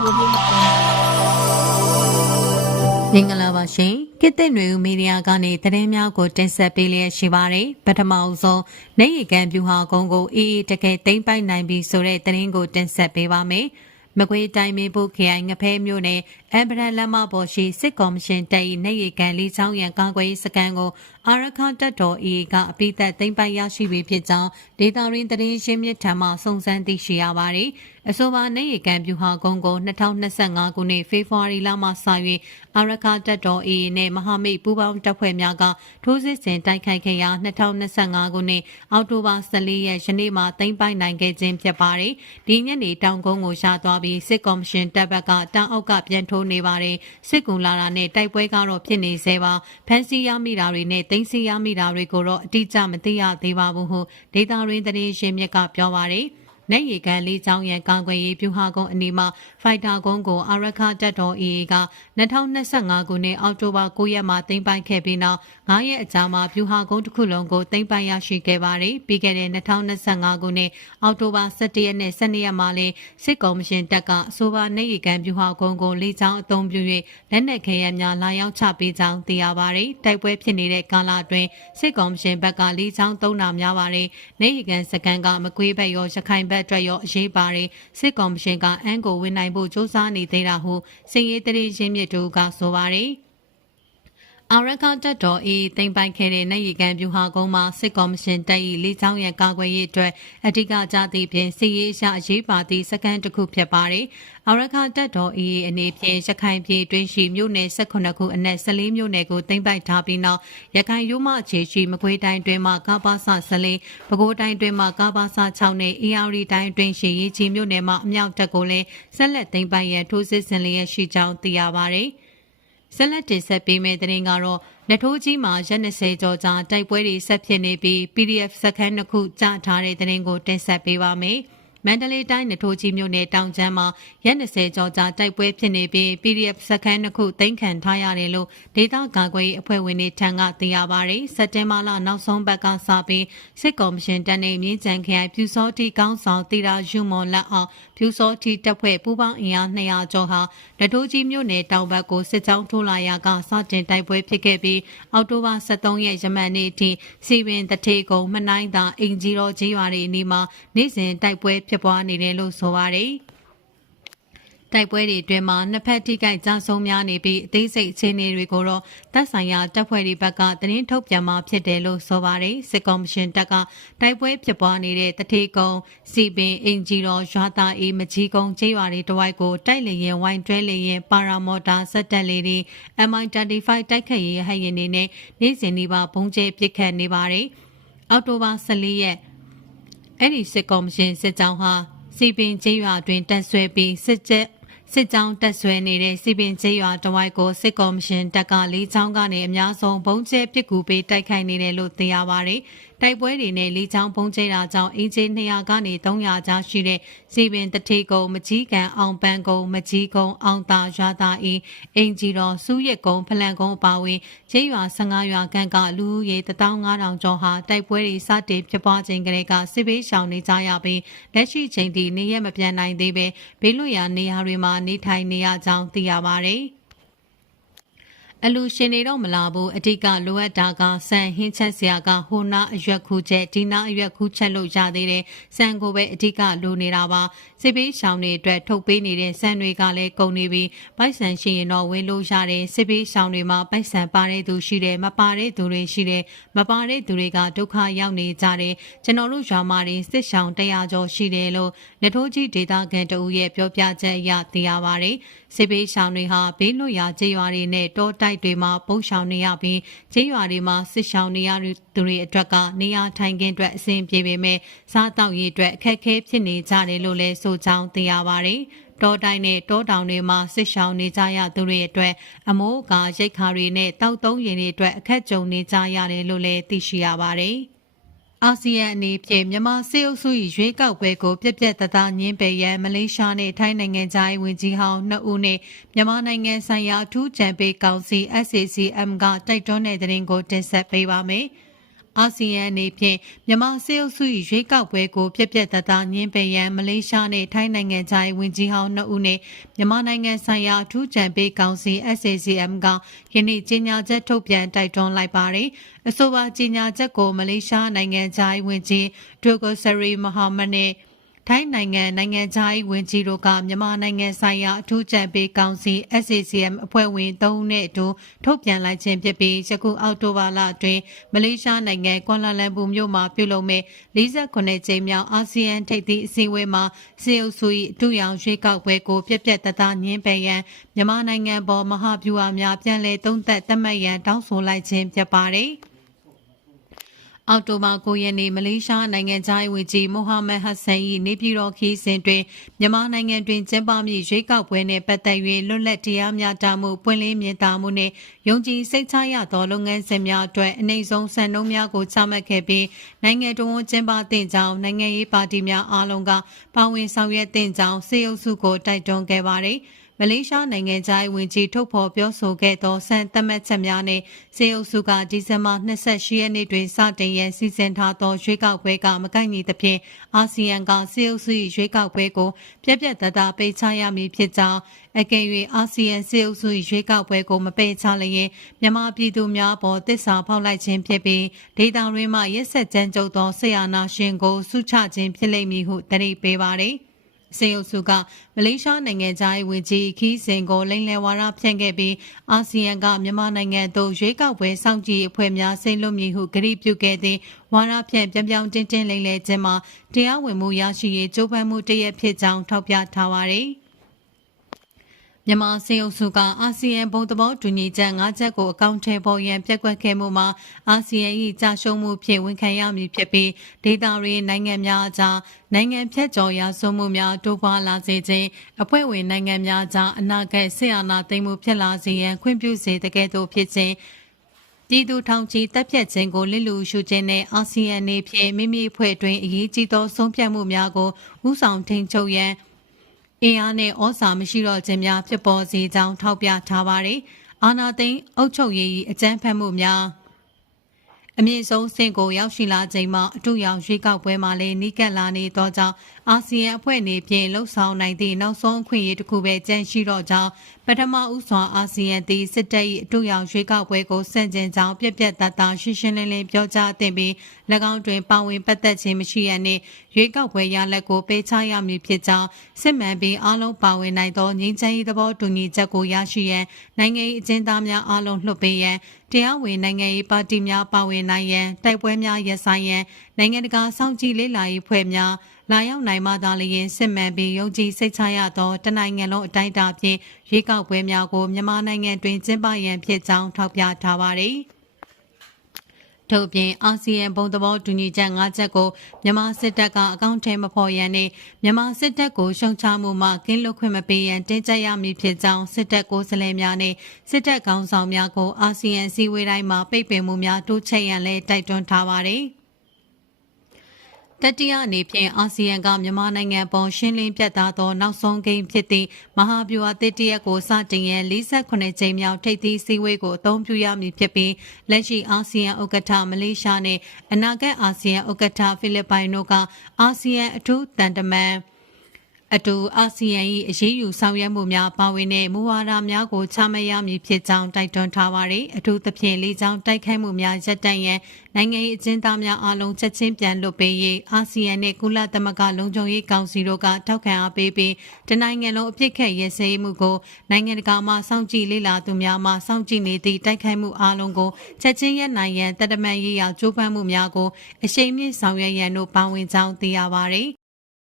မင်္ဂလာပါရှင်ကိတ္တနွေဦးမီဒီယာကနေသတင်းများကိုတင်ဆက်ပေးလျက်ရှိပါတယ်ပထမအဆုံးနေရီကန်ပြူဟာကုန်းကိုအေးအေးတကယ်သိမ့်ပိုက်နိုင်ပြီဆိုတဲ့သတင်းကိုတင်ဆက်ပေးပါမယ်မကွေးတိုင်းမေဖို့ခရိုင်ငဖဲမြို့နယ်အမ်ဘရန်လမ်းမပေါ်ရှိစစ်ကော်မရှင်တပ်၏နေရီကန်လေးချောင်းရန်ကာကွယ်ရေးစခန်းကိုအာရခတပ်တော် AA ကအပိသက်သိမ့်ပိုက်ရရှိပြီဖြစ်ကြောင်းဒေတာရင်းသတင်းရှင်းမြစ်ထံမှစုံစမ်းသိရှိရပါတယ်အဆိုပါနေရီကန်ပြူဟာကုန်းကို2025ခုနှစ်ဖေဖော်ဝါရီလမှစ၍အာရခတပ်တော် AA နဲ့မဟာမိတ်ပူးပေါင်းတပ်ဖွဲ့များကထိုးစစ်ဆင်တိုက်ခိုက်ခဲ့ရာ2025ခုနှစ်အောက်တိုဘာ14ရက်ယနေ့မှသိမ်းပိုက်နိုင်ခဲ့ခြင်းဖြစ်ပါတယ်။ဒီညနေတောင်ကုန်းကိုရှာသွားပြီးစစ်ကော်မရှင်တပ်ဘက်ကတောင်အောက်ကပြန်ထိုးနေပါတယ်။စစ်ကူလာတာနဲ့တိုက်ပွဲကတော့ဖြစ်နေသေးပါ။ဖမ်းဆီးရမိတာတွေနဲ့သိမ်းဆည်းရမိတာတွေကိုတော့အတိအကျမသိရသေးပါဘူးဟုဒေတာရင်းသတင်းရှင်မြစ်ကပြောပါတယ်။ နိုင်ရီကန်လေးချောင်းရန်ကာကွယ်ရေးပြူဟာကုန်းအနီးမှာဖိုက်တာကုန်းကိုအာရခတပ်တော် AA က2025ခုနှစ်အောက်တိုဘာ9ရက်မှာသိမ်းပိုက်ခဲ့ပြီးနောက်9ရက်အကြာမှာပြူဟာကုန်းတစ်ခုလုံးကိုသိမ်းပိုက်ရရှိခဲ့ပါတယ်။ပြီးခဲ့တဲ့2025ခုနှစ်အောက်တိုဘာ17ရက်နဲ့12ရက်မှာလည်းစစ်ကော်မရှင်တပ်ကအဆိုပါနိုင်ရီကန်ပြူဟာကုန်းကိုလေးချောင်းအုံပြု၍လက်နက်ခဲယမ်းများလာရောက်ချပေးကြောင်းသိရပါတယ်။တိုက်ပွဲဖြစ်နေတဲ့ကာလအတွင်းစစ်ကော်မရှင်ဘက်ကလေးချောင်းသုံးတာများပါတယ်။နိုင်ရီကန်စကန်ကမကွေးဘက်ရောရခိုင်ဘက်အတွက်ရောအရေးပါတယ်စစ်ကော်မရှင်ကအန်ကိုဝင်နိုင်ဖို့စ조사နေသေးတာဟုစင်ရေးတရေချင်းမြစ်တို့ကဆိုပါတယ် အာရခတက်တော်အေးတင်ပိုင်ခဲ့တဲ့နိုင်ရီကန်ပြူဟာကုန်းမှာစစ်ကော်မရှင်တပ်၏လေးချောင်းရန်ကာကွယ်ရေးအတွက်အဓိကကြသည့်ဖြင့်စစ်ရေးအရအရေးပါသည့်စကန်တစ်ခုဖြစ်ပါတယ်။အာရခတက်တော်အေးအနေဖြင့်ရခိုင်ပြည်တွင်းရှိမြို့နယ်18ခုအနက်14မြို့နယ်ကိုတင်ပိုက်ထားပြီးနောက်ရခိုင်ရိုးမအခြေရှိမကွေးတိုင်းတွင်မှကာပါဆ14ပဲခူးတိုင်းတွင်မှကာပါဆ6နဲ့အေရီတိုင်းတွင်ရှိရေးချီမြို့နယ်မှအမြောက်တပ်ကိုလည်းဆက်လက်တင်ပိုက်ရန်ထိုးစစ်ဆင်လျက်ရှိကြောင်းသိရပါတယ်။ ဆက်လက်တင်ဆက်ပေးမယ့်သတင်းကတော့နထိုးကြီးမှာရက်20ကျော်ကြာတိုက်ပွဲတွေဆက်ဖြစ်နေပြီး PDF စခန်းတစ်ခုကြားထားတဲ့သတင်းကိုတင်ဆက်ပေးပါမယ်။ မန္တလေးတိုင်းနထိုးကြီးမြို့နယ်တောင်ကျမ်းမှာရက်20ကျော်ကြာတိုက်ပွဲဖြစ်နေပြီး PDF စခန်းတစ်ခုသိမ်းခံထားရတယ်လို့ဒေသကာကွယ်ရေးအဖွဲ့ဝင်တွေထံကသိရပါတယ်။စက်တင်ဘာလနောက်ဆုံးပတ်ကစပြီးစစ်ကော်မရှင်တပ်နဲ့မြင်းကြံခရိုင်ပြူစောတီကောင်းဆောင်တီရာယူမော်လက်အောင်ပြူစောတီတပ်ဖွဲ့ပူးပေါင်းအင်အား200ကျော်ဟာနထိုးကြီးမြို့နယ်တောင်ဘက်ကိုစစ်ကြောင်းထိုးလာရာကစတင်တိုက်ပွဲဖြစ်ခဲ့ပြီးအောက်တိုဘာ23ရက်ယမန်နေ့ထိစီပင်တထေကုံမနိုင်တာအင်ဂျီရောကြီးရွာတွေအနီးမှာနေ့စဉ်တိုက်ပွဲဖြစ်ပွားနေတယ်လို့ဆိုပါတယ်။တိုက်ပွဲတွေအတွင်းမှာနှစ်ဖက်ထိခိုက်ကြဆုံးများနေပြီးအသေးစိတ်အခြေအနေတွေကိုတော့တပ်ဆိုင်ရာတပ်ဖွဲ့တွေဘက်ကသတင်းထုတ်ပြန်မှာဖြစ်တယ်လို့ဆိုပါတယ်စစ်ကော်မရှင်တပ်ကတိုက်ပွဲဖြစ်ပွားနေတဲ့တထေကုံစီပင်အင်ဂျီတော်ရွာသားအေးမကြီးကုံကျေးရွာတွေတဝိုက်ကိုတိုက်လေရင်ဝိုင်းတွဲလေရင်ပါရာမော်တာစက်တက်လေတွေ MI35 တိုက်ခတ်ရေးဟဲ့ရင်တွေနဲ့နေ့စဉ်ဒီပါဘုံကျဲပစ်ခတ်နေပါတယ်အောက်တိုဘာ14ရက် အဲ့ဒီစစ်ကော်မရှင်စစ်ကြောင်းဟာစီပင်ကျေးရွာတွင်တက်ဆွဲပြီးစစ်ချက်စစ်ကြောင်းတက်ဆွဲနေတဲ့စီပင်ကျေးရွာတဝိုက်ကိုစစ်ကော်မရှင်တပ်ကလေးချောင်းကနေအများဆုံးဘုံကျဲပစ်ကူပေးတိုက်ခိုက်နေတယ်လို့သိရပါတယ်။ တိုက်ပွဲတွေနဲ့လေးချောင်းပုံကျဲတာကြောင့်အင်းကျေး200ကနေ300ကြားရှိတဲ့စီပင်တထေကုံမကြီးကန်အောင်ပန်းကုံမကြီးကုံအောင်သာရွာသားအင်းအင်ဂျီတော်စူးရစ်ကုံဖလန်ကုံအပါဝင်ကျေးရွာ15ရွာခန့်ကလူဦးရေ15000ကျော်ဟာတိုက်ပွဲတွေစတင်ဖြစ်ပွားခြင်းကလေးကစစ်ဘေးရှောင်နေကြရပြီးလက်ရှိချိန်ထိနေရမပြန်နိုင်သေးပဲဘေးလွတ်ရာနေရာတွေမှာနေထိုင်နေရကြောင်းသိရပါတယ်။ အလူရှင်တွေတော့မလာဘူးအဓိကလိုအပ်တာကဆန်ဟင်းချက်စရာကဟိုနာအရွက်ခူးချက်ဒီနာအရွက်ခူးချက်လို့ရသေးတယ်ဆန်ကိုပဲအဓိကလိုနေတာပါစစ်ပေးရှောင်းတွေအတွက်ထုတ်ပေးနေတဲ့ဆန်တွေကလည်းကုန်နေပြီးပိုက်ဆန်ရှိရင်တော့ဝင်းလို့ရတယ်စစ်ပေးရှောင်းတွေမှာပိုက်ဆန်ပါတဲ့သူရှိတယ်မပါတဲ့သူတွေရှိတယ်မပါတဲ့သူတွေကဒုက္ခရောက်နေကြတယ်ကျွန်တော်တို့ရွာမှာတွေစစ်ရှောင်းတရားကျော်ရှိတယ်လို့နထိုးကြီးဒေတာကန်တဦးရဲ့ပြောပြချက်အရသိရပါတယ် စစ်ပေးရှောင်းတွေဟာဘေးလွတ်ရာကျေးရွာတွေနဲ့တောတိုက်တွေမှာပုံရှောင်နေရပြီးကျေးရွာတွေမှာစစ်ရှောင်နေရသူတွေအတွက်ကနေရာထိုင်ခင်းအတွက်အဆင်ပြေပေမဲ့စားတောက်ရေးအတွက်အခက်အခဲဖြစ်နေကြတယ်လို့လည်းဆိုကြောင်းသိရပါတယ်တောတိုင်းနဲ့တောတောင်တွေမှာစစ်ရှောင်နေကြရသူတွေအတွက်အမိုးအကာရိတ်ခါတွေနဲ့တောက်သုံးရင်တွေအတွက်အခက်ကြုံနေကြရတယ်လို့လည်းသိရှိရပါတယ်။ အာဆီယံအနေဖြင့်မြန်မာစစ်အုပ်စု၏ရွေးကောက်ပွဲကိုပြက်ပြက်တသားညှင်းပယ်ရန်မလေးရှားနှင့်ထိုင်းနိုင်ငံသားဝန်ကြီးဟောင်းနှစ်ဦးနှင့်မြန်မာနိုင်ငံဆိုင်ရာအထူးကြံပေးကောင်စီ SACM ကတိုက်တွန်းတဲ့သတင်းကိုတင်ဆက်ပေးပါမယ်။ အာဆီယံအနေဖြင့်မြန်မာစစ်အုပ်စု၏ရွေးကောက်ပွဲကိုပြက်ပြက်သားသားညှင်းပယ်ရန်မလေးရှားနှင့်ထိုင်းနိုင်ငံခြားရေးဝန်ကြီးဟောင်းနှစ်ဦးနှင့်မြန်မာနိုင်ငံဆိုင်ရာအထူးကြံပေးကောင်စီ SACM ကယနေ့ကြေညာချက်ထုတ်ပြန်တိုက်တွန်းလိုက်ပါသည်အဆိုပါကြေညာချက်ကိုမလေးရှားနိုင်ငံခြားရေးဝန်ကြီးဒိုကိုဆရီမဟာမက်နှင့် ထိုင်းနိုင်ငံနိုင်ငံခြားရေးဝန်ကြီးတို့ကမြန်မာနိုင်ငံဆိုင်ရာအထူးကြံပေးကောင်စီ SACM အဖွဲ့ဝင်၃ဦးနဲ့အတူထုတ်ပြန်လိုက်ခြင်းဖြစ်ပြီးယခုအောက်တိုဘာလအတွင်းမလေးရှားနိုင်ငံကွာလာလမ်ပူမြို့မှာပြုလုပ်မဲ့48ကြိမ်မြောက်အာဆီယံထိပ်သီးအစည်းအဝေးမှာစေအုပ်စု၏အထူးရောင်ရွေးကောက်ပွဲကိုပြက်ပြက်တသားညှင်းပယ်ရန်မြန်မာနိုင်ငံပေါ်မဟာဗျူဟာများပြန်လည်သုံးသပ်သတ်မှတ်ရန်တောင်းဆိုလိုက်ခြင်းဖြစ်ပါတယ်။ အောက်တိုဘာ9ရက်နေ့မလေးရှားနိုင်ငံသားရေးဝန်ကြီးမိုဟာမက်ဟတ်ဆန်၏နေပြည်တော်ခီးစဉ်တွင်မြန်မာနိုင်ငံတွင်ကျင်းပမည့်ရွေးကောက်ပွဲနှင့်ပတ်သက်၍လွတ်လပ်တရားမျှတမှုပွင့်လင်းမြင်သာမှုနှင့်ယုံကြည်စိတ်ချရသောလုပ်ငန်းစဉ်များအတွက်အနိုင်ဆုံးစံနှုန်းများကိုချမှတ်ခဲ့ပြီးနိုင်ငံတော်ဝန်ကျင်းပသည့်ကြောင်းနိုင်ငံရေးပါတီများအားလုံးကပါဝင်ဆောင်ရွက်သင့်ကြောင်းစေအုပ်စုကိုတိုက်တွန်းခဲ့ပါသည် မလေးရှားနိုင်ငံသားရေးဝန်ကြီးထုတ်ဖော်ပြောဆိုခဲ့သောစံသတ်မှတ်ချက်များနဲ့စေအုပ်စုကဒီဇင်ဘာ28ရက်နေ့တွင်စတင်ရန်စီစဉ်ထားသောရွေးကောက်ပွဲကမကိုက်ညီသဖြင့်အာဆီယံကစေအုပ်စု၏ရွေးကောက်ပွဲကိုပြက်ပြက်သားသားပိတ်ချရမည်ဖြစ်ကြောင်းအကယ်၍အာဆီယံစေအုပ်စု၏ရွေးကောက်ပွဲကိုမပိတ်ချလျင်မြန်မာပြည်သူများပေါ်တစ္ဆာဖောက်လိုက်ခြင်းဖြစ်ပြီးဒေတာရင်းမှရက်ဆက်ကြမ်းကြုတ်သောဆရာနာရှင်ကိုဆုချခြင်းဖြစ်လိမ့်မည်ဟုတတိပေးပါသည် စေအုပ်စုကမလေးရှားနိုင်ငံသားရေးဝန်ကြီးခီးစင်ကိုလိမ်လည်ဝါဒဖြန့်ခဲ့ပြီးအာဆီယံကမြန်မာနိုင်ငံသို့ရွေးကောက်ပွဲစောင့်ကြည့်အဖွဲ့များဆင်းလွတ်မည်ဟုကြေညာပြုခဲ့သည်ဝါဒဖြန့်ပြောင်ပြောင်တင်းတင်းလိမ်လည်ခြင်းမှာတရားဝင်မှုရရှိရေးကြိုးပမ်းမှုတရက်ဖြစ်ကြောင်းထောက်ပြထားပါသည် မြန်မာစေအုပ်စုကအာဆီယံဘုံသဘောတူညီချက်၅ချက်ကိုအကောင့်ထဲပေါ်ရန်ပြက်ကွက်ခဲ့မှုမှာအာဆီယံ၏ကြာရှုံးမှုဖြင့်ဝန်ခံရမည်ဖြစ်ပြီးဒေတာရီနိုင်ငံများအကြားနိုင်ငံဖြတ်ကျော်ရာဇဝမှုများတိုးပွားလာစေခြင်းအဖွဲ့ဝင်နိုင်ငံများကြားအနာဂတ်ဆေးအာဏာသိမ်းမှုဖြစ်လာစေရန်ခွင့်ပြုစေတကယ်သို့ဖြစ်ခြင်းပြည်သူထောင်ချီတပ်ဖြတ်ခြင်းကိုလစ်လူရှုခြင်းနဲ့အာဆီယံနေဖြင့်မိမိအဖွဲ့တွင်အရေးကြီးသောဆုံးဖြတ်မှုများကိုဥဆောင်ထိန်ချုပ်ရန် အင်အားနဲ့ဩဇာမရှိတော့ခြင်းများဖြစ်ပေါ်စေကြောင်းထောက်ပြထားပါတယ်။အာနာသိန်းအုပ်ချုပ်ရေး၏အကြမ်းဖက်မှုများအမြင့်ဆုံးဆင့်ကိုရောက်ရှိလာချိန်မှာအထူးရောင်ရွေးကောက်ပွဲမှာလည်းနီးကပ်လာနေသောကြောင့် အာဆီယံအဖွဲ့နေဖြင့်လှုပ်ဆောင်နိုင်သည့်နောက်ဆုံးအခွင့်အရေးတစ်ခုပဲကြန့်ရှိတော့ကြောင်းပထမဦးစွာအာဆီယံသည်စစ်တပ်၏အထူးရောင်ရွေးကောက်ပွဲကိုစန့်ကျင်ကြောင်းပြက်ပြက်သားသားရှင်းရှင်းလင်းလင်းပြောကြားသင့်ပြီး၎င်းတွင်ပါဝင်ပတ်သက်ခြင်းမရှိရနှင့်ရွေးကောက်ပွဲရလဒ်ကိုပေးချရမည်ဖြစ်ကြောင်းစစ်မှန်ပြီးအားလုံးပါဝင်နိုင်သောငြိမ်းချမ်းရေးသဘောတူညီချက်ကိုရရှိရန်နိုင်ငံရေးအကျဉ်းသားများအားလုံးလွှတ်ပေးရန်တရားဝင်နိုင်ငံရေးပါတီများပါဝင်နိုင်ရန်တိုက်ပွဲများရပ်ဆိုင်းရန်နိုင်ငံတကာစောင့်ကြည့်လေ့လာရေးဖွဲ့များ လာရောက်နိုင်မှသာလျှင်စစ်မှန်ပြီးယုံကြည်စိတ်ချရသောတနိုင်ငံလုံးအတိုင်းအတာဖြင့်ရွေးကောက်ပွဲများကိုမြန်မာနိုင်ငံတွင်ကျင်းပရန်ဖြစ်ကြောင်းထောက်ပြထားပါသည်ထို့ပြင်အာဆီယံဘုံသဘောတူညီချက်၅ချက်ကိုမြန်မာစစ်တပ်ကအကောင့်ထဲမဖော်ရန်နဲ့မြန်မာစစ်တပ်ကိုရှုံချမှုမှကင်းလွတ်ခွင့်မပေးရန်တင်းကျပ်ရမည်ဖြစ်ကြောင်းစစ်တပ်ကိုယ်စားလှယ်များနဲ့စစ်တပ်ခေါင်းဆောင်များကိုအာဆီယံစည်းဝေးတိုင်းမှာပိတ်ပင်မှုများတိုးချဲ့ရန်လည်းတိုက်တွန်းထားပါတယ်။ တတိယအနေဖြင့်အာဆီယံကမြန်မာနိုင်ငံပေါ်ရှင်းလင်းပြတ်သားသောနောက်ဆုံးကိန်းဖြစ်သည့်မဟာဗျူဟာတစ်တရက်ကိုစတင်ရန်48ကြိမ်မြောက်ထိပ်သီးစည်းဝေးကိုအသုံးပြုရမည်ဖြစ်ပြီးလက်ရှိအာဆီယံဥက္ကဋ္ဌမလေးရှားနှင့်အနာဂတ်အာဆီယံဥက္ကဋ္ဌဖိလစ်ပိုင်တို့ကအာဆီယံအထူးတန်တမန် အတူအာဆီယံ၏အရေးယူဆောင်ရွက်မှုများပါဝင်တဲ့မူဝါဒများကိုချမှတ်ရမည်ဖြစ်ကြောင်းတိုက်တွန်းထားပါသည်အထူးသဖြင့်လေးချောင်းတိုက်ခိုက်မှုများရပ်တန့်ရန်နိုင်ငံရေးအကျဉ်းသားများအားလုံးချက်ချင်းပြန်လွတ်ပေးရေးအာဆီယံနှင့်ကုလသမဂ္ဂလုံခြုံရေးကောင်စီတို့ကထောက်ခံအားပေးပြီးတနိုင်ငံလုံးအပြစ်ခတ်ရေးစဲမှုကိုနိုင်ငံတကာမှစောင့်ကြည့်လေ့လာသူများမှစောင့်ကြည့်နေသည့်တိုက်ခိုက်မှုအားလုံးကိုချက်ချင်းရပ်နိုင်ရန်တတမန်ရေးရာကြိုးပမ်းမှုများကိုအရှိန်မြင့်ဆောင်ရွက်ရန်တို့ပါဝင်ကြောင်းသိရပါသည်